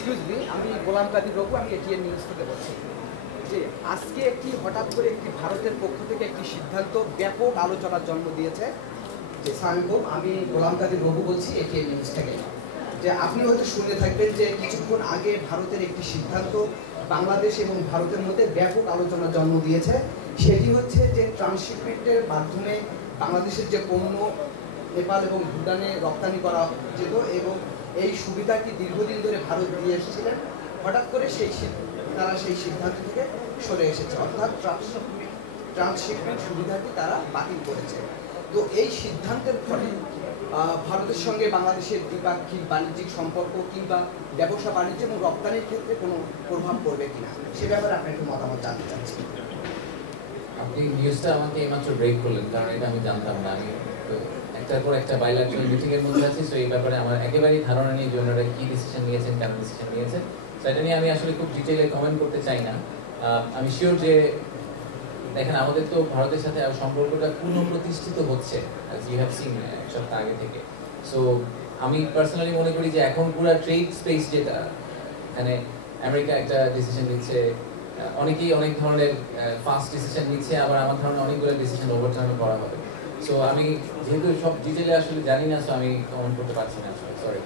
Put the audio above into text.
Excuse me, আমি গোলাম কাদির রঘু, আমি ATN news থেকে বলছি যে আজকে হঠাৎ করে ভারতের পক্ষ থেকে একটি সিদ্ধান্ত ব্যাপক আলোচনার জন্ম দিয়েছে। যে সালামালাইকুম, আমি গোলাম কাদির রঘু বলছি এটিএন নিউজ থেকে। যে আপনি হয়তো শুনে থাকবেন যে কিছুক্ষণ আগে ভারতের একটি সিদ্ধান্ত বাংলাদেশ এবং ভারতের মধ্যে ব্যাপক আলোচনার জন্ম দিয়েছে। সেটি হচ্ছে যে ট্রান্সশিপমেন্টের মাধ্যমে বাংলাদেশের যে পণ্য নেপাল এবং ভুটানে রপ্তানি করা যেত এবং এই সুবিধাটি দীর্ঘদিন ধরে ভারত দিয়ে এসেছিলেন, হঠাৎ করে তারা সেই সিদ্ধান্ত থেকে সরে এসেছে, অর্থাৎ ট্রান্সশিপমেন্ট সুবিধাটি তারা বাতিল করেছে। তো এই সিদ্ধান্তের ফলে ভারতের সঙ্গে বাংলাদেশের দ্বিপাক্ষিক বাণিজ্যিক সম্পর্ক কিংবা ব্যবসা বাণিজ্য এবং রপ্তানির ক্ষেত্রে কোনো প্রভাব পড়বে কিনা, সে ব্যাপারে আপনি একটু মতামত জানতে চাচ্ছি। আপনি নিউজটা আমাকে এইমাত্র ব্রেক করলেন, কারণ এটা আমি জানতাম না। আমি তো একটার পর একটা বাইলাটারাল মিটিং এর মধ্যে আছি, সো এই ব্যাপারে আমার একেবারেই ধারণা নেই যে ওনারা কি ডিসিশন নিয়েছেন, কেন ডিসিশন নিয়েছেন। সেটা নিয়ে আমি আসলে খুব ডিটেইলে কমেন্ট করতে চাই না। আমি শিওর যে দেখেন, আমাদের তো ভারতের সাথে সম্পর্কটা পুনঃপ্রতিষ্ঠিত হচ্ছে, অ্যাজ ইউ হ্যাভ সিন এক সপ্তাহ আগে থেকে। সো আমি পার্সোনালি মনে করি যে এখন পুরো ট্রেড স্পেস যেটা, এখানে আমেরিকা একটা ডিসিশন নিচ্ছে, অনেকেই অনেক ধরনের ফাস্ট ডিসিশন নিচ্ছে, আবার আমার ধারণা অনেকগুলো ডিসিশন ওভারটার্ন করা হবে। সো আমি যেহেতু সব ডিটেইলে আসলে জানি না, সো আমি কমেন্ট করতে পারছি না, সরি।